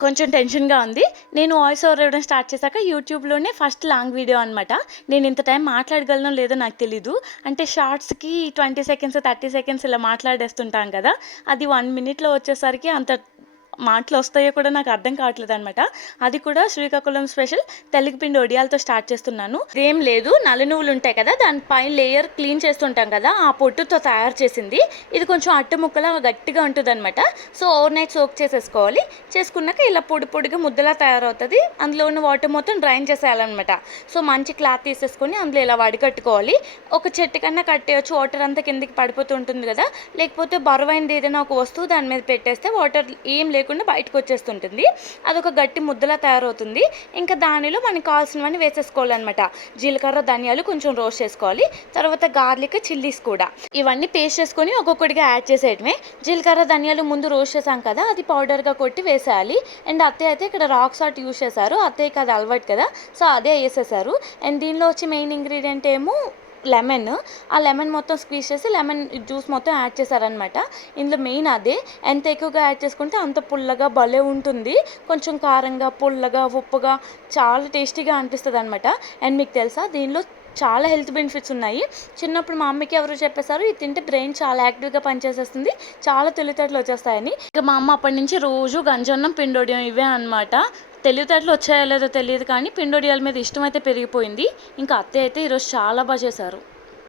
కొంచెం టెన్షన్‌గా ఉంది. నేను వాయిస్ ఓవర్ ఇవ్వడం స్టార్ట్ చేశాక యూట్యూబ్‌లోనే ఫస్ట్ లాంగ్ వీడియో అనమాట. నేను ఇంత టైం మాట్లాడగలనో లేదో నాకు తెలీదు. అంటే షార్ట్స్‌కి 20 సెకండ్స్, 30 సెకండ్స్ ఇలా మాట్లాడేస్తుంటాం కదా! అది 1 మినిట్‌లో వచ్చేసరికి అంత మాటలొస్తాయో కూడా నాకు అర్థం కావట్లేదనమాట. అది కూడా శ్రీకాకుళం స్పెషల్ తెలగపిండి వడియాలతో స్టార్ట్ చేస్తున్నాను. ఇదేం లేదు, నల్ల నువ్వులుంటాయి కదా! దాని పైన లేయర్ క్లీన్ చేస్తుంటాం కదా! ఆ పొట్టుతో తయారు చేసింది. ఇది కొంచెం అట్టు ముక్కలా గట్టిగా ఉంటదనమాట. సో, ఓవర్ నైట్ సోక్ చేసేసుకోవాలి. చేసుకున్నాక ఇలా పొడి పొడిగా ముద్దలా తయారవుతది. అందులో ఉన్న వాటర్ మొత్తం డ్రైన్ చేసేయాలనమాట. సో, మంచి క్లాత్ తీసేసుకొని అందులో ఇలా వడకట్టుకోవాలి. ఒక చెట్టు కన్నా కట్టేయొచ్చు. వాటర్ అంతా కిందకి పడిపోతూ ఉంటుంది కదా! లేకపోతే బరువైనది ఏదైనా ఒక వస్తువు దాని మీద పెట్టేస్తే వాటర్ ఏం లేకుండా బయటకు వచ్చేస్తుంటుంది. అదొక గట్టి ముద్దలా తయారవుతుంది. ఇంకా దానిలో మనకు కావాల్సినవన్నీ వేసేసుకోవాలన్నమాట. జీలకర్ర, ధనియాలు కొంచెం రోస్ట్ చేసుకోవాలి. తర్వాత గార్లిక్, చిల్లీస్ కూడా ఇవన్నీ పేస్ట్ చేసుకొని ఒక్కొక్కటిగా యాడ్ చేసేయడమే. జీలకర్ర, ధనియాలు ముందు రోస్ట్ చేసాం కదా, అది పౌడర్గా కొట్టి వేసేయాలి. అండ్ అత్తయ్య అయితే ఇక్కడ రాక్ సాల్ట్ యూజ్ చేశారు. అత్తయ్యకి అది అలవాటు కదా, సో అదే వేసేసారు. అండ్ దీనిలో వచ్చి మెయిన్ ఇంగ్రీడియంట్ ఏమో లెమన్. ఆ లెమన్ మొత్తం స్క్వీజ్ చేసి లెమన్ జ్యూస్ మొత్తం యాడ్ చేశారనమాట. ఇందులో మెయిన్ అదే. ఎంత ఎక్కువగా యాడ్ చేసుకుంటే అంత పుల్లగా భలే ఉంటుంది. కొంచెం కారంగా, పుల్లగా, ఉప్పుగా చాలా టేస్టీగా అనిపిస్తుంది అనమాట. అండ్ మీకు తెలుసా దీనిలో చాలా హెల్త్ బెనిఫిట్స్ ఉన్నాయి. చిన్నప్పుడు మా అమ్మకి ఎవరు చెప్పేశారు, ఇది తింటే బ్రెయిన్ చాలా యాక్టివ్గా పనిచేసేస్తుంది, చాలా తెలివితేటలు వచ్చేస్తాయని. ఇక మా అమ్మ అప్పటి నుంచి రోజు గంజన్నం, పిండొడియం ఇవే అనమాట. తెలివితేటలు వచ్చాయో లేదో తెలియదు కానీ పిండొడియాల మీద ఇష్టం అయితే పెరిగిపోయింది. ఇంకా అత్తయ్య అయితే ఈరోజు చాలా బాగా చేశారు.